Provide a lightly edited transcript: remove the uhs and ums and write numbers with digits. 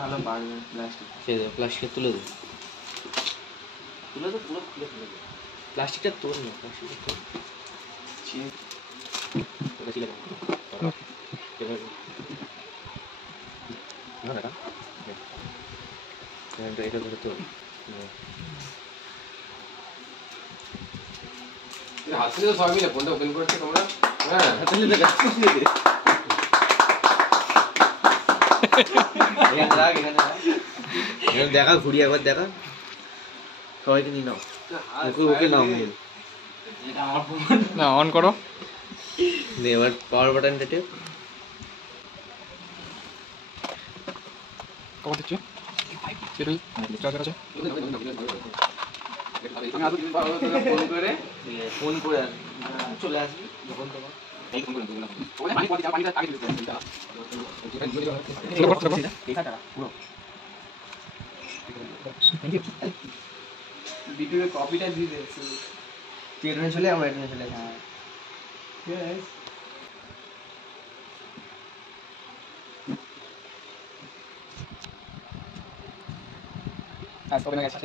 ভালো পারবে প্লাস্টিক। সে প্লাস্টিকটা তুলে দে, তুলে দে, পুরো খুলে তুলে দে। প্লাস্টিকটা তোল না, প্লাস্টিকটা তোল। ওটা ছিলে কেন? না না এটা ধরে তোল। হাতে তো সবাই মিলে ফোনটা ওপেন করছে তোমরা। হ্যাঁ তাহলে দেখা এখানে দেখা, ঘুরি একবার দেখা, সবাইকে নিয়ে নাও, ওকে নাও। না অন করো, এবার পাওয়ার বাটনটা টেপ। কখন দিচ্ছি বেরোই চার্জার আছে। ফোন করে ফোন করে চলে আসবি যখন তোমার ভিডিওর কপিটা দিয়ে দে। তুই এখানে চলে, আমার এখানে চলে। হ্যাঁ আজ ওখানে গেছে